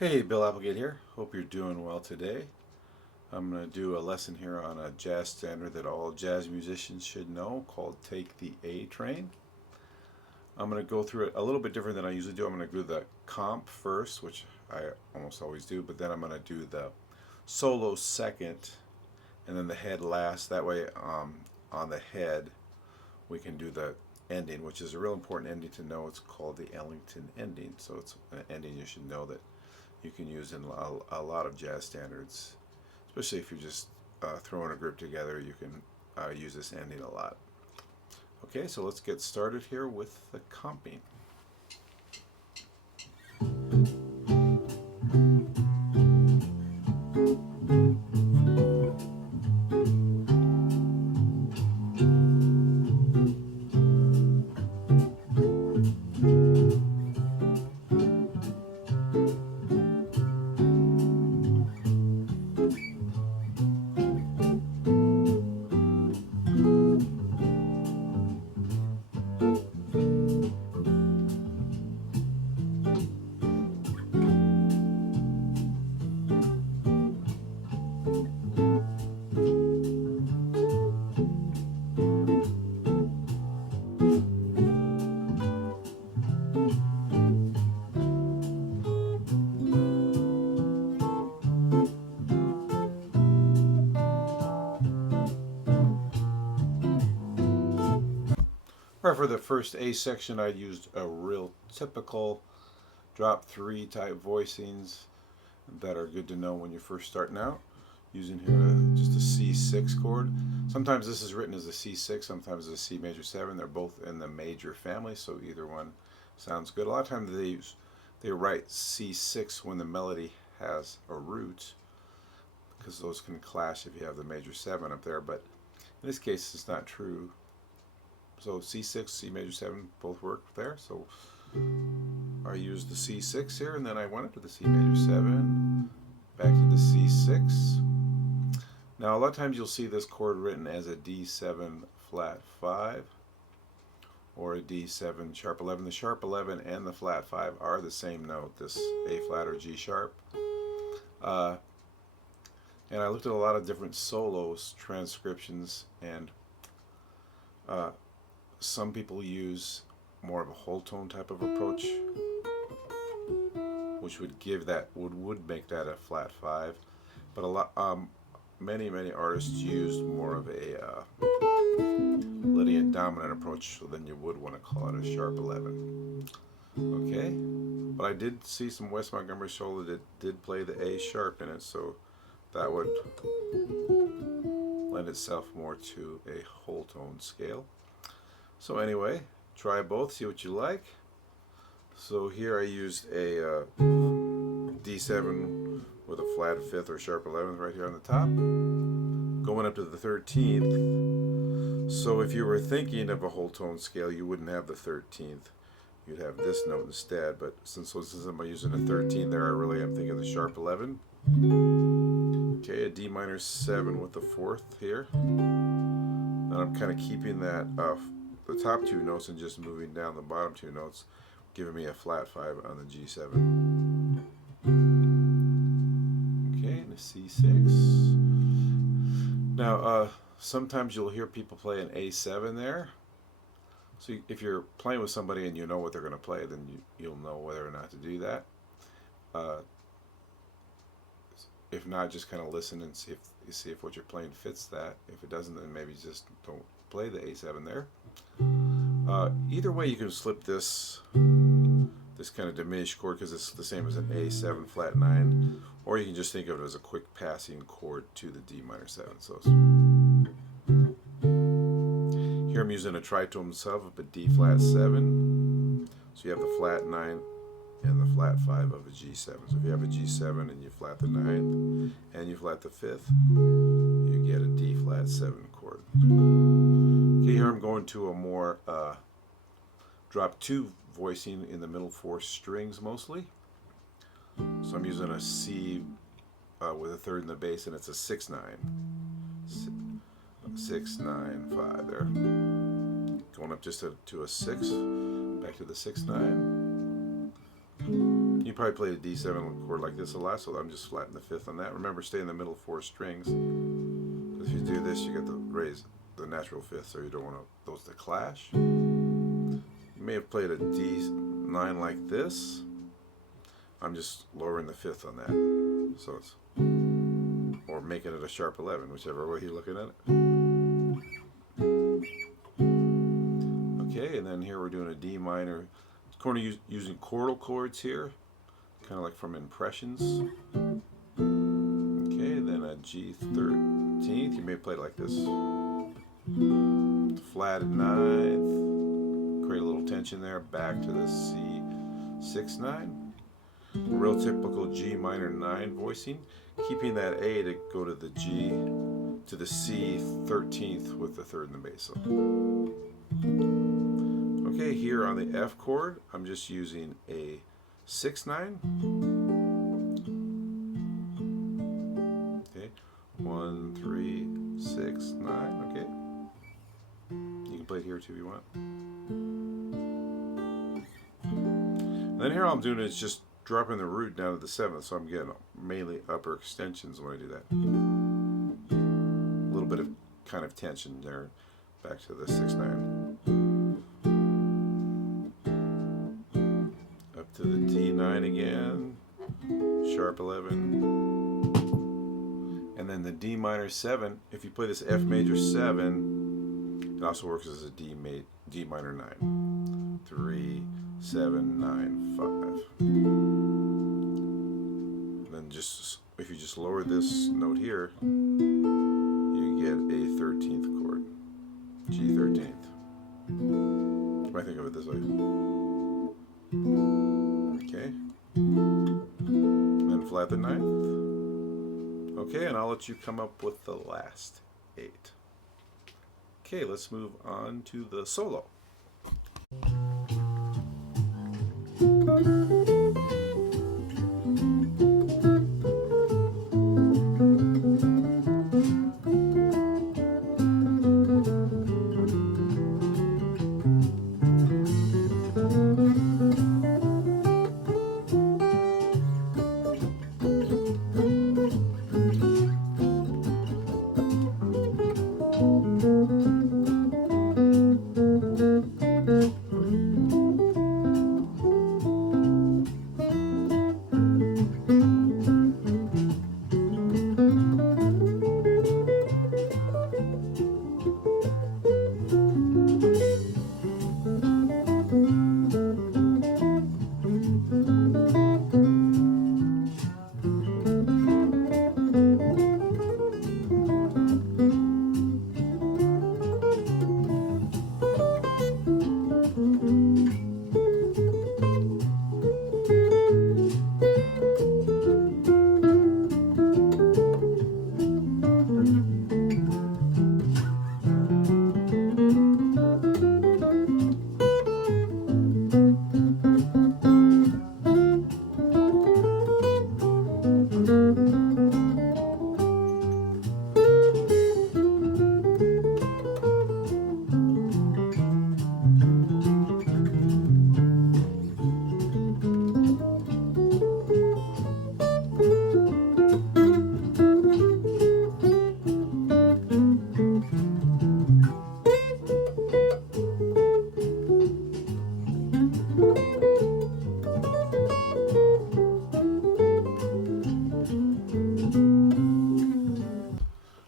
Hey, Bill Applegate here. Hope you're doing well today. I'm going to do a lesson here on a jazz standard that all jazz musicians should know called Take the A Train. I'm going to go through it a little bit different than I usually do. I'm going to do the comp first, which I almost always do, but then I'm going to do the solo second and then the head last. That way, on the head, we can do the ending, which is a real important ending to know. It's called the Ellington ending. So it's an ending you should know that you can use in a lot of jazz standards, especially if you're just throwing a group together. You can use this ending a lot. Okay, so let's get started here with the comping. Or for the first A section, I used a real typical drop 3 type voicings that are good to know when you're first starting out. Using here just a C6 chord. Sometimes this is written as a C6, sometimes as a C major 7. They're both in the major family, so either one sounds good. A lot of times they write C6 when the melody has a root, because those can clash if you have the major 7 up there, but in this case it's not true. So C6, C major 7 both work there. So I used the C6 here, and then I went up to the C major 7, back to the C6. Now a lot of times you'll see this chord written as a D7 flat 5 or a D7 sharp 11. The sharp 11 and the flat 5 are the same note, this A flat or G sharp. And I looked at a lot of different solos, transcriptions, and some people use more of a whole tone type of approach, which would give that would make that a flat 5. But many artists used more of a Lydian Dominant approach than you would want to call it a sharp 11. Okay, but I did see some Wes Montgomery solo that did play the A sharp in it, so that would lend itself more to a whole tone scale. So anyway, try both, see what you like. So here I used a D7 with a flat 5th or sharp 11th right here on the top, going up to the 13th. So if you were thinking of a whole tone scale, you wouldn't have the 13th. You'd have this note instead, but since I'm using a 13 there, I really am thinking of the sharp 11. Okay, a D minor 7 with the 4th here. And I'm kind of keeping that the top 2 notes and just moving down the bottom 2 notes, giving me a flat 5 on the G7. Okay, and a C6. Now, sometimes you'll hear people play an A7 there. So if you're playing with somebody and you know what they're going to play, then you'll know whether or not to do that. If not, just kind of listen and see if what you're playing fits that. If it doesn't, then maybe just don't play the A7 there. Either way, you can slip this kind of diminished chord because it's the same as an A7 flat 9, or you can just think of it as a quick passing chord to the D minor 7. So here I'm using a tritone sub of a D flat 7. So you have the flat 9 and the flat 5 of a G7. So if you have a G7 and you flat the 9th and you flat the 5th, you get a D flat 7 chord. Okay, here I'm going to a more drop 2 voicing in the middle 4 strings mostly. So I'm using a C with a 3rd in the bass, and it's a 6/9. 6/9 5 there. Going up just to a 6, back to the 6/9. You probably played a D7 chord like this a lot, so I'm just flatting the 5th on that. Remember, stay in the middle 4 strings. If you do this, you get the raise the natural 5th, so you don't want those to clash. You may have played a D9 like this. I'm just lowering the 5th on that, so it's, or making it a sharp 11, whichever way you're looking at it. Okay, and then here we're doing a D minor. Using chordal chords here, kind of like from Impressions. Okay, then a G13th. You may play it like this. Flat at 9th. Create a little tension there. Back to the C6/9. Real typical G minor 9 voicing. Keeping that A to go to the G to the C13th with the 3rd in the bass. Okay, here on the F chord, I'm just using a 6/9. Okay, 1, 3, 6, 9. Okay, you can play it here too if you want. And then here all I'm doing is just dropping the root down to the 7th, so I'm getting mainly upper extensions when I do that. A little bit of kind of tension there, back to the 6/9. To the D9 again, sharp 11, and then the D minor 7. If you play this F major 7, it also works as a D minor 9. 3, 7, 9, 5. And then just if you just lower this note here, you get a 13th chord, G13th. You might think of it this way. Okay, then flat the 9th. Okay, and I'll let you come up with the last 8. Okay, let's move on to the solo.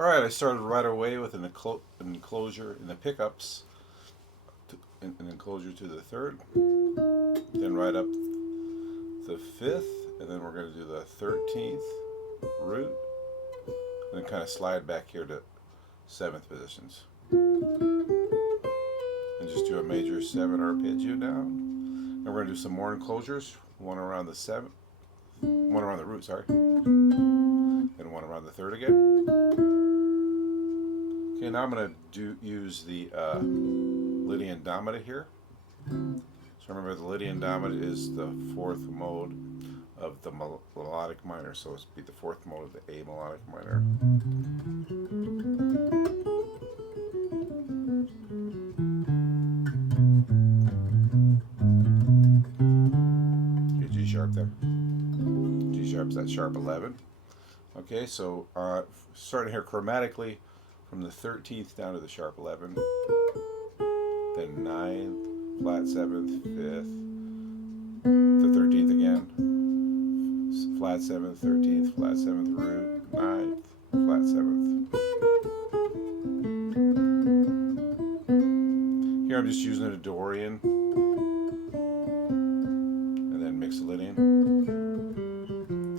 Alright, I started right away with an enclosure in the pickups, an enclosure to the 3rd, then right up the 5th, and then we're going to do the 13th root, and then kind of slide back here to 7th positions. And just do a major 7 arpeggio down. And we're going to do some more enclosures, one around the 7th, one around the root, sorry, and one around the 3rd again. Okay, now I'm going to use the Lydian Dominant here. So remember, the Lydian Dominant is the 4th mode of the melodic minor, so it's be the 4th mode of the A melodic minor. Okay, G sharp there. sharps, that's sharp 11. Okay, so starting here chromatically from the 13th down to the sharp 11, then 9th, flat 7th, 5th, the 13th again, flat 7th, 13th, flat 7th, root, 9th, flat 7th. Here I'm just using a Dorian and then Mixolydian.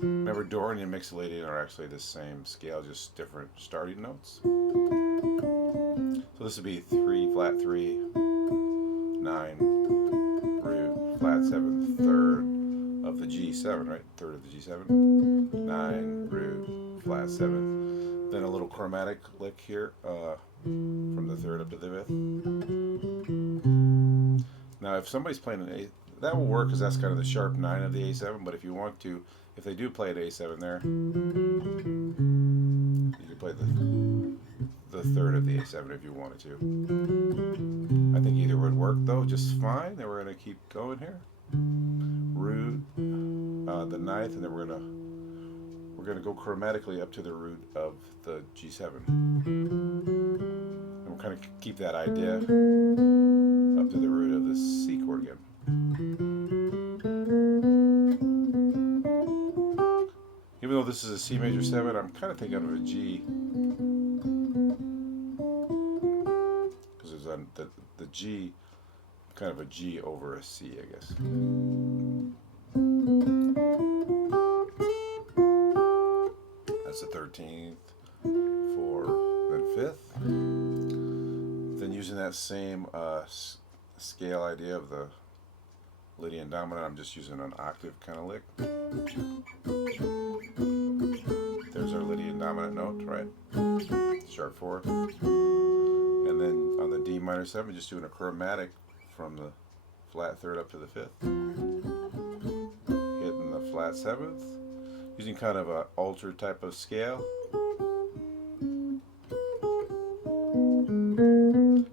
Remember, Dorian and Mixolydian are actually the same scale, just different starting notes. So this would be 3, flat 3, 9, root, flat 7, third of the G7, right? Third of the G7, 9, root, flat 7. Then a little chromatic lick here from the 3rd up to the 5th. Now, if somebody's playing an A, that will work because that's kind of the sharp 9 of the A7, but if you want to, if they do play an A7 there, you can play the 3rd of the A7 if you wanted to. I think either would work though, just fine. Then we're going to keep going here. Root, the 9th, and then we're going to go chromatically up to the root of the G7. And we'll kind of keep that idea up to the root of the C chord again. Even though this is a C major 7, I'm kind of thinking of a G. Because the G, kind of a G over a C, I guess. That's the 13th, 4th, then 5th. Then using that same scale idea of the Lydian Dominant, I'm just using an octave kind of lick. There's our Lydian Dominant note, right? Sharp 4th. And then on the D minor 7, just doing a chromatic from the flat 3rd up to the 5th. Hitting the flat 7th. Using kind of an altered type of scale.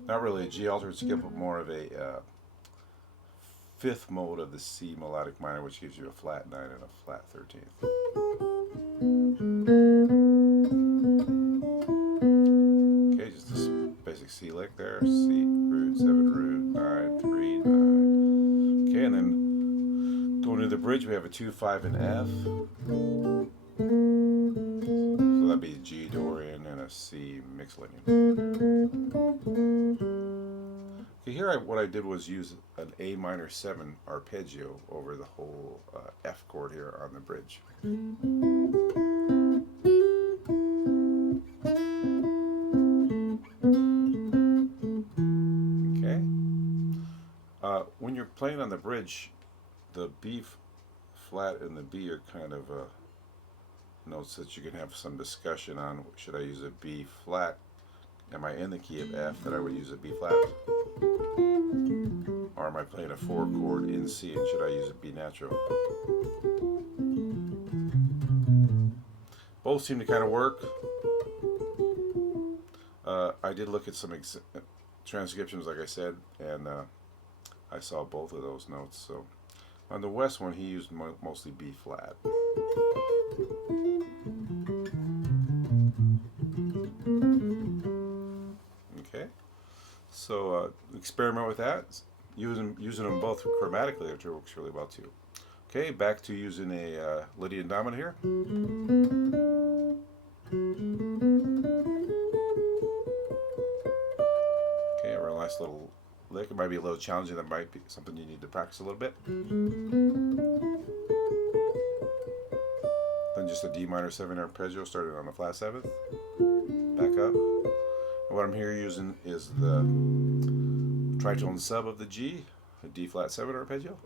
Not really a G altered scale, but more of a 5th mode of the C melodic minor, which gives you a flat 9 and a flat 13th. Okay, just this basic C lick there. C, root, 7, root, 9, 3, 9. Okay, and then going to the bridge, we have a 2, 5, and F. So that'd be G Dorian and a C Mixolydian. Okay, here what I did was use an A minor 7 arpeggio over the whole F chord here on the bridge. Okay. When you're playing on the bridge, the B flat and the B are kind of notes that you can have some discussion on. Should I use a B flat? Am I in the key of F that I would use a B flat? Or am I playing a 4 chord in C and should I use a B natural? Both seem to kind of work. I did look at some transcriptions, like I said, and I saw both of those notes. So on the West one, he used mostly B flat. Okay, so experiment with that. Using them both chromatically, it works really well too. Okay, back to using a Lydian Dominant here. Okay, a real nice little lick. It might be a little challenging. That might be something you need to practice a little bit. Then just a D minor 7 arpeggio started on the flat 7th. Back up. And what I'm here using is the tritone sub of the G, a D flat 7 arpeggio.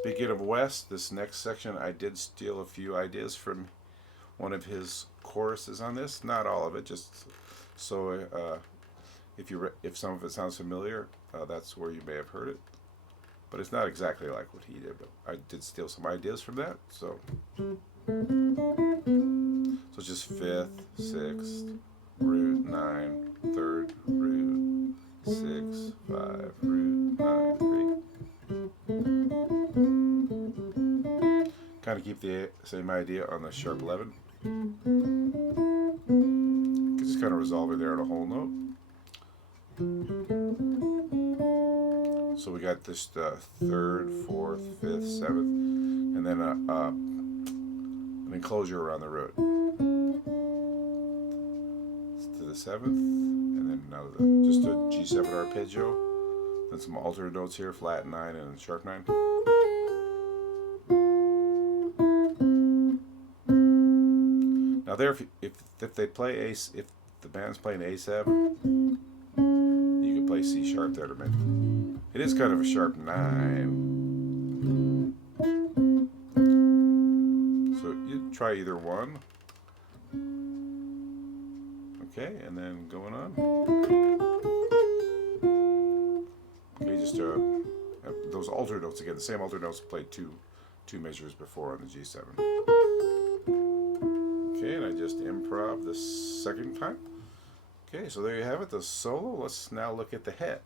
Speaking of West, this next section I did steal a few ideas from one of his choruses on this. Not all of it, just so if some of it sounds familiar, that's where you may have heard it. But it's not exactly like what he did, but I did steal some ideas from that. So it's just 5th, 6th, root, 9, 3rd, root, 6, 5, root, 9, 3. Kind of keep the same idea on the sharp 11. Just kind of resolve it there at a whole note. So we got this third, fourth, fifth, seventh, and then an enclosure around the root to the seventh, and then now just a G7 arpeggio, then some alternate notes here, flat 9 and sharp 9. Now there, if they play if the band's playing A7, you can play C sharp there to make. It is kind of a sharp 9. So you try either one. Okay, and then going on. Okay, just those altered notes again. The same altered notes played two measures before on the G7. Okay, and I just improv the second time. Okay, so there you have it, the solo. Let's now look at the head.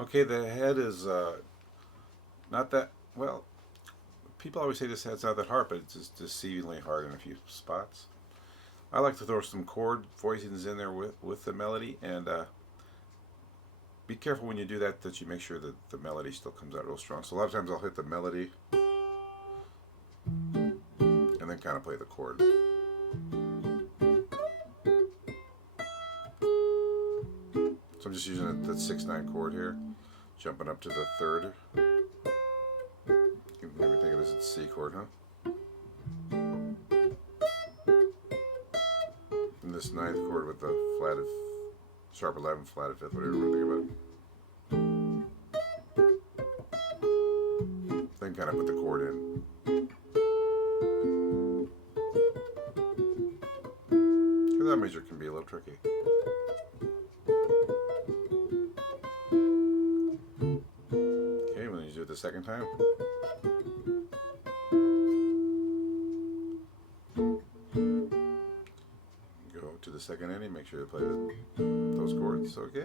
Okay, the head is not that, well, people always say this head's not that hard, but it's just deceivingly hard in a few spots. I like to throw some chord voicings in there with the melody, and be careful when you do that you make sure that the melody still comes out real strong. So a lot of times I'll hit the melody and then kind of play the chord. So I'm just using that 6/9 chord here, jumping up to the third. You can maybe think of this as C chord, huh? And this 9th chord with the flat of sharp 11, flat of 5th, whatever you want to think about. Then kind of put the chord in. That measure can be a little tricky. Okay, when you do it the second time. Go to the second ending, make sure to play those chords, okay?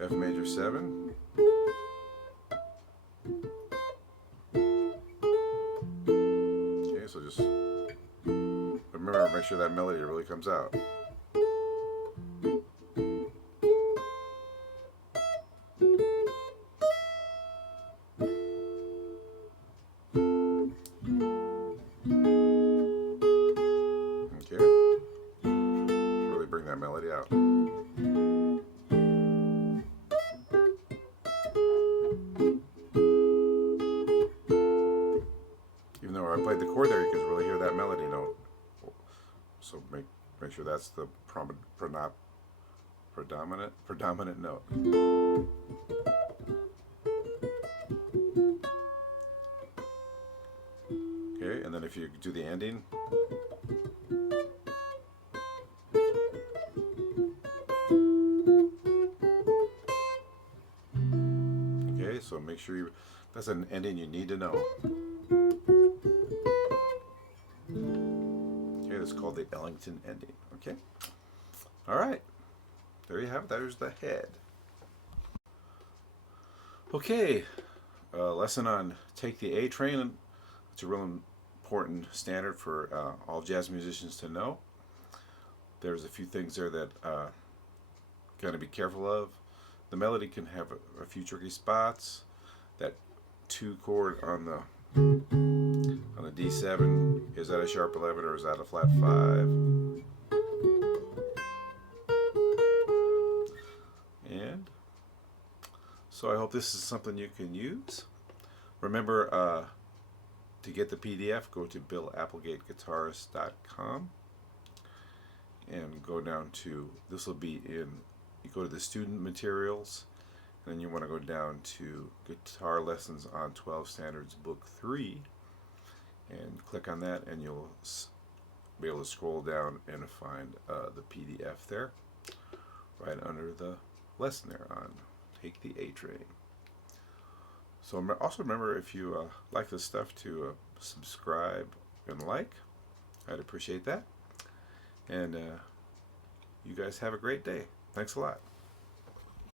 F major 7. Okay, so just remember, make sure that melody really comes out. Okay, really bring that melody out. Even though I played the chord there, you can really hear that melody note. So make sure that's the predominant note. Okay, and then if you do the ending, okay, so make sure that's an ending you need to know. It's called the Ellington ending. Okay. All right. There you have it. There's the head. Okay. Lesson on Take the A Train. It's a real important standard for all jazz musicians to know. There's a few things there that got to be careful of. The melody can have a few tricky spots. That 2 chord on the D7, is that a sharp 11 or is that a flat 5? And so I hope this is something you can use. Remember, to get the PDF, go to BillApplegateGuitarist.com and go down to, this will be in, you go to the student materials, and then you want to go down to Guitar Lessons on 12 Standards Book 3 and click on that, and you'll be able to scroll down and find the PDF there right under the lesson there on Take the A Train. So also remember, if you like this stuff, to subscribe and like. I'd appreciate that. And you guys have a great day. Thanks a lot.